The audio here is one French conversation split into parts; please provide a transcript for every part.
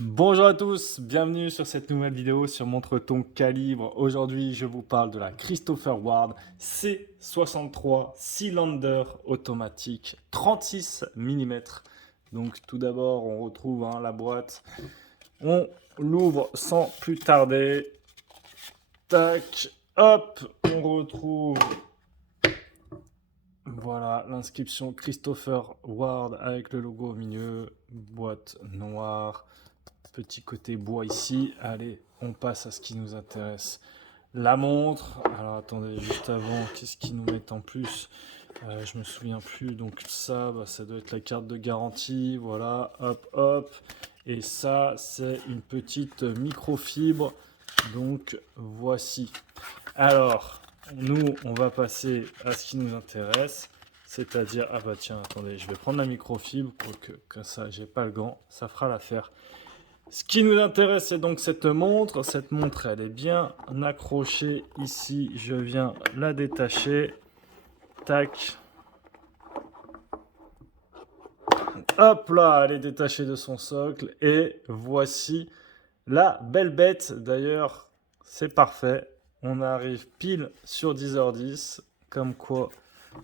Bonjour à tous, bienvenue sur cette nouvelle vidéo sur Montre ton calibre. Aujourd'hui, je vous parle de la Christopher Ward C63 cylinder automatique 36 mm. Donc tout d'abord, on retrouve la boîte. On l'ouvre sans plus tarder. Tac, hop, on retrouve voilà l'inscription Christopher Ward avec le logo au milieu, boîte noire. Petit côté bois ici. Allez, on passe à ce qui nous intéresse. La montre. Alors attendez, juste avant, qu'est-ce qu'ils nous mettent en plus? Je me souviens plus. Donc ça, ça doit être la carte de garantie. Voilà, hop, hop. Et ça, c'est une petite microfibre. Donc voici. Alors, nous, on va passer à ce qui nous intéresse. C'est-à-dire, ah bah tiens, attendez, je vais prendre la microfibre pour que comme ça, j'ai pas le gant. Ça fera l'affaire. Ce qui nous intéresse, c'est donc cette montre. Cette montre, elle est bien accrochée ici. Je viens la détacher. Tac. Hop là, elle est détachée de son socle. Et voici la belle bête. D'ailleurs, c'est parfait. On arrive pile sur 10h10. Comme quoi,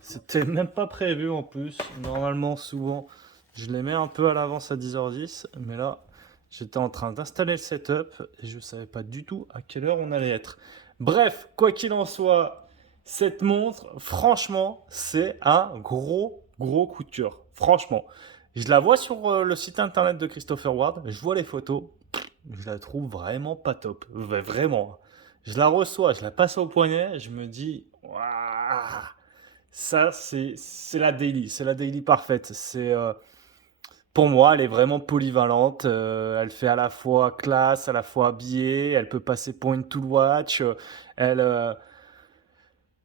c'était même pas prévu en plus. Normalement, souvent, je les mets un peu à l'avance à 10h10. Mais là, j'étais en train d'installer le setup et je ne savais pas du tout à quelle heure on allait être. Bref, quoi qu'il en soit, cette montre, franchement, c'est un gros coup de cœur. Franchement, je la vois sur le site internet de Christopher Ward, je vois les photos, je la trouve vraiment pas top. Vraiment. Je la reçois, je la passe au poignet, je me dis, waouh, ça c'est la daily parfaite. Pour moi, elle est vraiment polyvalente. Elle fait à la fois classe, à la fois habillée. Elle peut passer pour une tool watch. Elle, euh,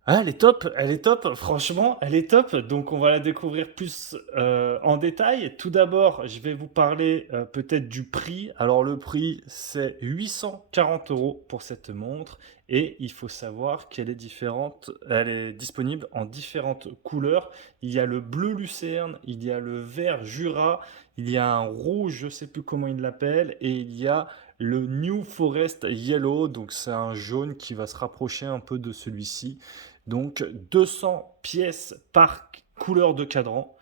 elle est top. Elle est top. Franchement, elle est top. Donc, on va la découvrir plus en détail. Tout d'abord, je vais vous parler peut-être du prix. Alors, le prix, c'est 840 € pour cette montre. Et il faut savoir qu'elle est différente. Elle est disponible en différentes couleurs. Il y a le bleu lucerne, il y a le vert Jura, il y a un rouge, je ne sais plus comment il l'appelle, et il y a le New Forest Yellow, donc c'est un jaune qui va se rapprocher un peu de celui-ci. Donc 200 pièces par couleur de cadran.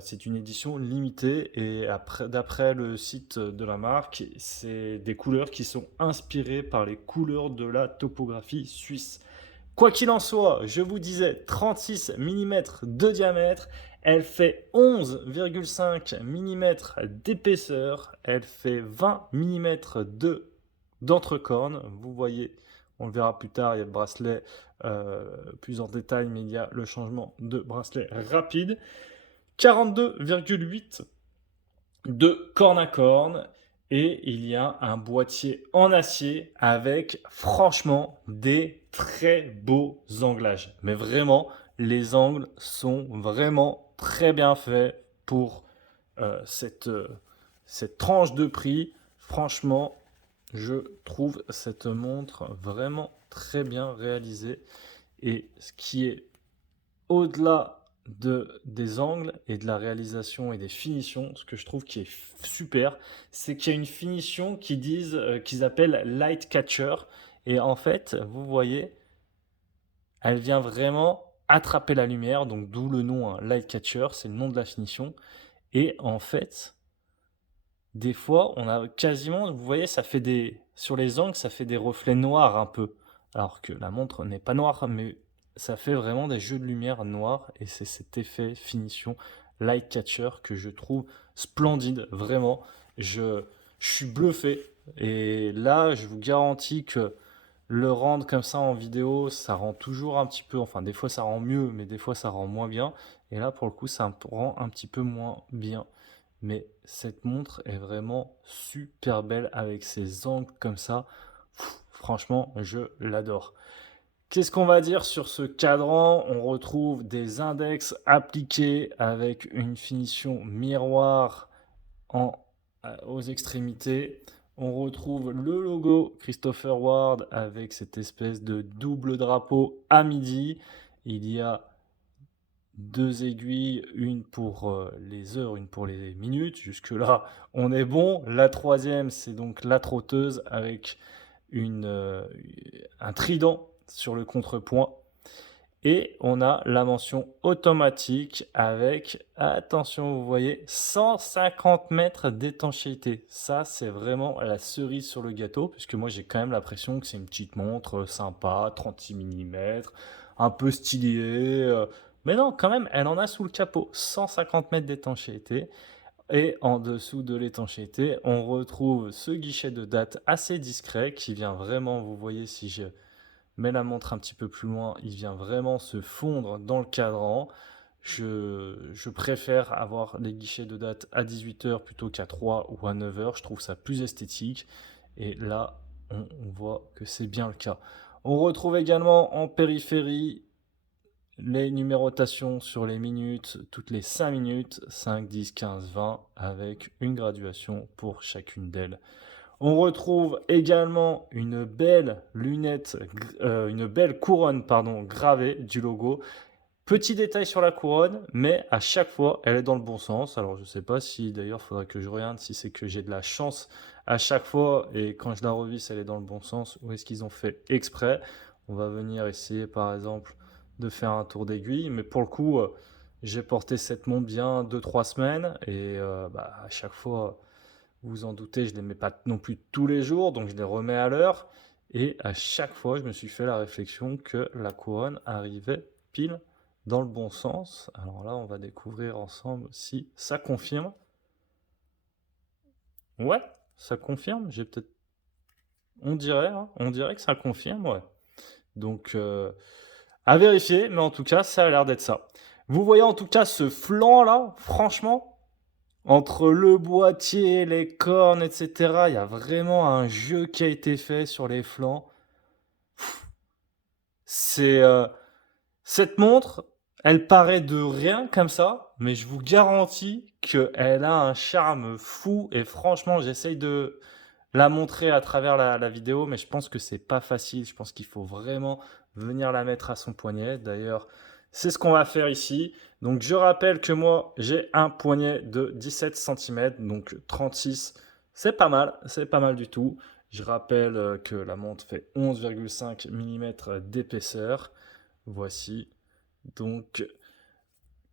C'est une édition limitée et d'après le site de la marque, c'est des couleurs qui sont inspirées par les couleurs de la topographie suisse. Quoi qu'il en soit, je vous disais 36 mm de diamètre, elle fait 11,5 mm d'épaisseur, elle fait 20 mm d'entrecorne. Vous voyez, on le verra plus tard, il y a le bracelet plus en détail, mais il y a le changement de bracelet rapide. 42,8 de corne à corne et il y a un boîtier en acier avec franchement des très beaux anglages. Mais vraiment, les angles sont vraiment très bien faits pour cette tranche de prix. Franchement, je trouve cette montre vraiment très bien réalisée. Et ce qui est au-delà des angles et de la réalisation et des finitions, ce que je trouve qui est super, c'est qu'il y a une finition qu'ils appellent light catcher. Et en fait, vous voyez, elle vient vraiment attraper la lumière, donc d'où le nom light catcher, c'est le nom de la finition. Et en fait, des fois, on a quasiment, vous voyez, sur les angles, ça fait des reflets noirs un peu. Alors que la montre n'est pas noire, mais ça fait vraiment des jeux de lumière noirs. Et c'est cet effet finition light catcher que je trouve splendide, vraiment. Je, je suis bluffé. Et là, je vous garantis que le rendre comme ça en vidéo, ça rend toujours un petit peu, enfin des fois ça rend mieux, mais des fois ça rend moins bien. Et là, pour le coup, ça rend un petit peu moins bien. Mais cette montre est vraiment super belle avec ses angles comme ça. Franchement, je l'adore. Qu'est-ce qu'on va dire sur ce cadran? On retrouve des index appliqués avec une finition miroir en, aux extrémités. On retrouve le logo Christopher Ward avec cette espèce de double drapeau à midi. Il y a 2 aiguilles, une pour, les heures, une pour les minutes. Jusque-là, on est bon. La troisième, c'est donc la trotteuse avec un trident sur le contrepoint. Et on a la mention automatique avec, attention, vous voyez, 150 mètres d'étanchéité. Ça, c'est vraiment la cerise sur le gâteau, puisque moi, j'ai quand même l'impression que c'est une petite montre sympa, 36 mm, un peu stylée. Mais non, quand même, elle en a sous le capot. 150 mètres d'étanchéité. Et en dessous de l'étanchéité, on retrouve ce guichet de date assez discret qui vient vraiment, vous voyez, si je mets la montre un petit peu plus loin, il vient vraiment se fondre dans le cadran. Je préfère avoir les guichets de date à 18 h plutôt qu'à 3 ou à 9 h. Je trouve ça plus esthétique. Et là, on voit que c'est bien le cas. On retrouve également en périphérie les numérotations sur les minutes, toutes les 5 minutes, 5, 10, 15, 20, avec une graduation pour chacune d'elles. On retrouve également une belle une belle couronne gravée du logo. Petit détail sur la couronne, mais à chaque fois, elle est dans le bon sens. Alors, je ne sais pas si, d'ailleurs, il faudrait que je regarde si c'est que j'ai de la chance à chaque fois et quand je la revisse, elle est dans le bon sens ou est-ce qu'ils ont fait exprès. On va venir essayer, par exemple, de faire un tour d'aiguille, mais pour le coup, j'ai porté cette montre bien 2-3 semaines et à chaque fois, vous vous en doutez, je ne les mets pas non plus tous les jours, donc je les remets à l'heure. Et à chaque fois, je me suis fait la réflexion que la couronne arrivait pile dans le bon sens. Alors là, on va découvrir ensemble si ça confirme. Ouais, ça confirme. J'ai peut-être. On dirait que ça confirme, ouais. Donc, à vérifier, mais en tout cas, ça a l'air d'être ça. Vous voyez en tout cas ce flanc là, franchement, entre le boîtier, les cornes, etc., il y a vraiment un jeu qui a été fait sur les flancs. C'est cette montre, elle paraît de rien comme ça, mais je vous garantis qu'elle a un charme fou. Et franchement, j'essaye de la montrer à travers la vidéo, mais je pense que c'est pas facile. Je pense qu'il faut vraiment venir la mettre à son poignet. D'ailleurs, c'est ce qu'on va faire ici. Donc, je rappelle que moi, j'ai un poignet de 17 cm, donc 36. C'est pas mal du tout. Je rappelle que la montre fait 11,5 mm d'épaisseur. Voici. Donc,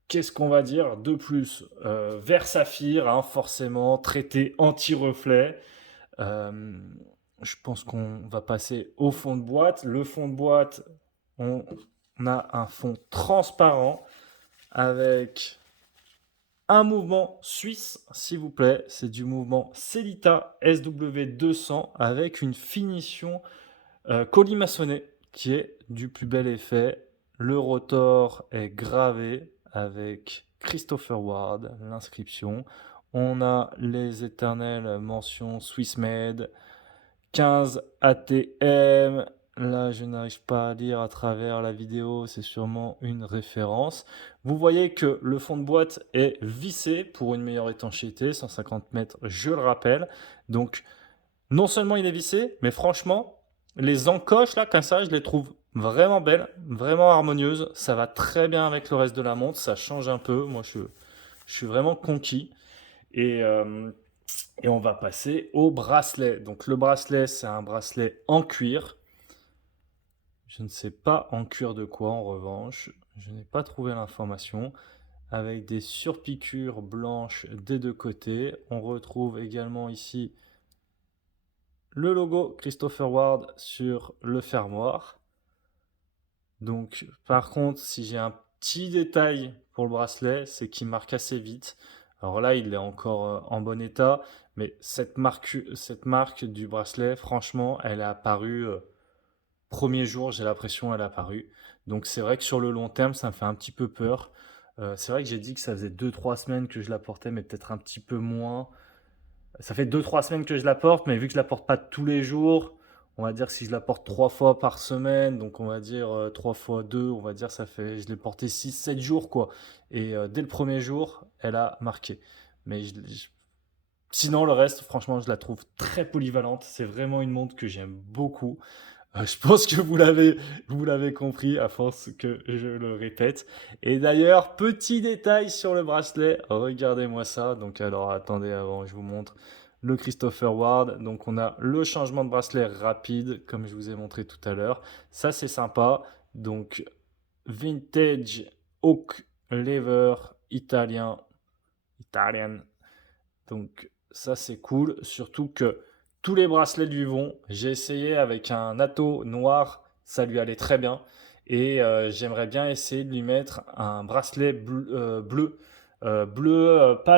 qu'est-ce qu'on va dire de plus? Vert saphir, hein, forcément, traité anti-reflet. Euh, je pense qu'on va passer au fond de boîte. Le fond de boîte, on a un fond transparent avec un mouvement suisse, s'il vous plaît. C'est du mouvement Celita SW200 avec une finition colimaçonnée qui est du plus bel effet. Le rotor est gravé avec Christopher Ward, l'inscription. On a les éternelles mentions Swiss Made, 15 ATM. Là, je n'arrive pas à lire à travers la vidéo, c'est sûrement une référence. Vous voyez que le fond de boîte est vissé pour une meilleure étanchéité, 150 mètres, je le rappelle. Donc, non seulement il est vissé, mais franchement, les encoches là, comme ça, je les trouve vraiment belles, vraiment harmonieuses. Ça va très bien avec le reste de la montre, ça change un peu. Moi, je suis vraiment conquis. Et, euh, et on va passer au bracelet. Donc le bracelet, c'est un bracelet en cuir. Je ne sais pas en cuir de quoi en revanche. Je n'ai pas trouvé l'information. Avec des surpiqûres blanches des deux côtés. On retrouve également ici le logo Christopher Ward sur le fermoir. Donc par contre, si j'ai un petit détail pour le bracelet, c'est qu'il marque assez vite. Alors là, il est encore en bon état, mais cette marque du bracelet, franchement, elle est apparue premier jour, j'ai l'impression, elle est apparue. Donc c'est vrai que sur le long terme, ça me fait un petit peu peur. C'est vrai que j'ai dit que ça faisait 2-3 semaines que je la portais, mais peut-être un petit peu moins. Ça fait 2-3 semaines que je la porte, mais vu que je la porte pas tous les jours, on va dire que si je la porte 3 fois par semaine, donc on va dire 3 fois 2, on va dire ça fait, je l'ai portée 6-7 jours quoi. Et dès le premier jour, elle a marqué. Mais sinon, le reste, franchement, je la trouve très polyvalente. C'est vraiment une montre que j'aime beaucoup. Je pense que vous l'avez compris à force que je le répète. Et d'ailleurs, petit détail sur le bracelet, regardez-moi ça. Donc alors attendez, avant je vous montre le Christopher Ward. Donc on a le changement de bracelet rapide, comme je vous ai montré tout à l'heure. Ça c'est sympa. Donc vintage oak lever Italian. Donc ça c'est cool, surtout que tous les bracelets lui vont. J'ai essayé avec un atto noir, ça lui allait très bien. Et j'aimerais bien essayer de lui mettre un bracelet bleu. Pas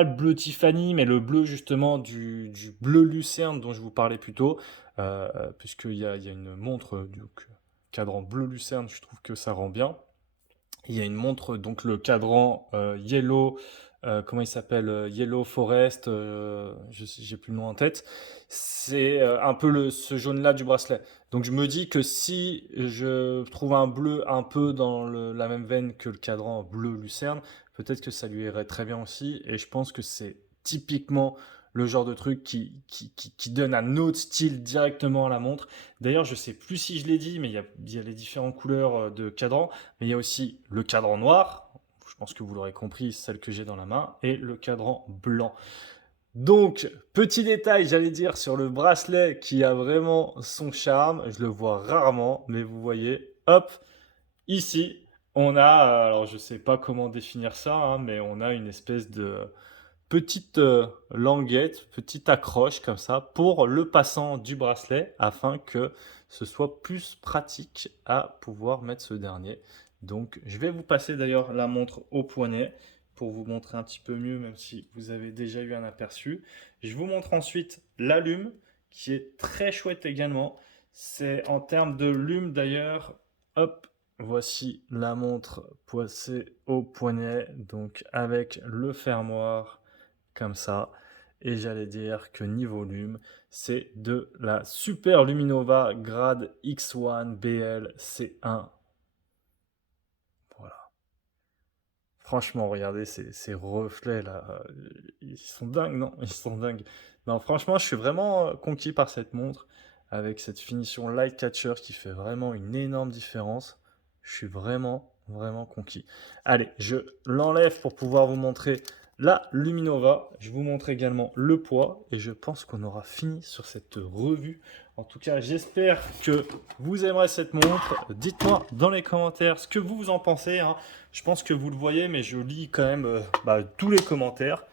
le bleu Tiffany, mais le bleu justement du bleu lucerne dont je vous parlais plus tôt. Puisqu'il y a une montre, donc, cadran bleu lucerne, je trouve que ça rend bien. Il y a une montre, donc le cadran Yellow, comment il s'appelle? Yellow Forest, j'ai plus le nom en tête. C'est un peu ce jaune-là du bracelet. Donc je me dis que si je trouve un bleu un peu dans la même veine que le cadran bleu lucerne, peut-être que ça lui irait très bien aussi. Et je pense que c'est typiquement le genre de truc qui donne un autre style directement à la montre. D'ailleurs, je sais plus si je l'ai dit, mais il y a les différentes couleurs de cadran. Mais il y a aussi le cadran noir, je pense que vous l'aurez compris, celle que j'ai dans la main, et le cadran blanc. Donc, petit détail, j'allais dire, sur le bracelet qui a vraiment son charme. Je le vois rarement, mais vous voyez, hop, ici, on a, alors je ne sais pas comment définir ça, hein, mais on a une espèce de petite languette, petite accroche comme ça pour le passant du bracelet afin que ce soit plus pratique à pouvoir mettre ce dernier. Donc je vais vous passer d'ailleurs la montre au poignet pour vous montrer un petit peu mieux, même si vous avez déjà eu un aperçu. Je vous montre ensuite la lume qui est très chouette également. C'est en termes de lume d'ailleurs. Hop, voici la montre passée au poignet, donc avec le fermoir comme ça. Et j'allais dire que niveau volume, c'est de la Super Luminova grade X1 BL C1. Voilà. Franchement, regardez ces reflets là. Ils sont dingues, non? Ils sont dingues. Non, franchement, je suis vraiment conquis par cette montre avec cette finition light catcher qui fait vraiment une énorme différence. Je suis vraiment, vraiment conquis. Allez, je l'enlève pour pouvoir vous montrer la Luminova. Je vous montre également le poids et je pense qu'on aura fini sur cette revue. En tout cas, j'espère que vous aimerez cette montre. Dites-moi dans les commentaires ce que vous en pensez, hein. Je pense que vous le voyez, mais je lis quand même tous les commentaires.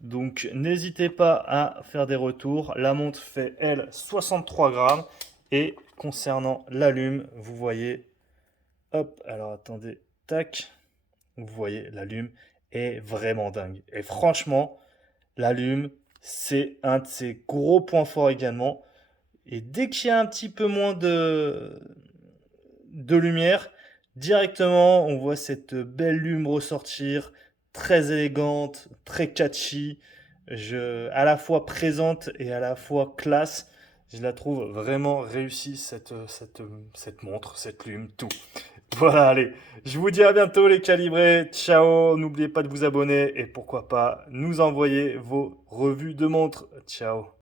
Donc n'hésitez pas à faire des retours. La montre fait, elle, 63 grammes. Et concernant l'allume, vous voyez, hop, alors attendez, tac, vous voyez, l'allume est vraiment dingue. Et franchement, l'allume, c'est un de ses gros points forts également. Et dès qu'il y a un petit peu moins de lumière, directement, on voit cette belle lume ressortir, très élégante, très catchy, à la fois présente et à la fois classe. Je la trouve vraiment réussie, cette montre, cette lume, tout. Voilà, allez, je vous dis à bientôt les calibrés, ciao, n'oubliez pas de vous abonner et pourquoi pas nous envoyer vos revues de montres, ciao.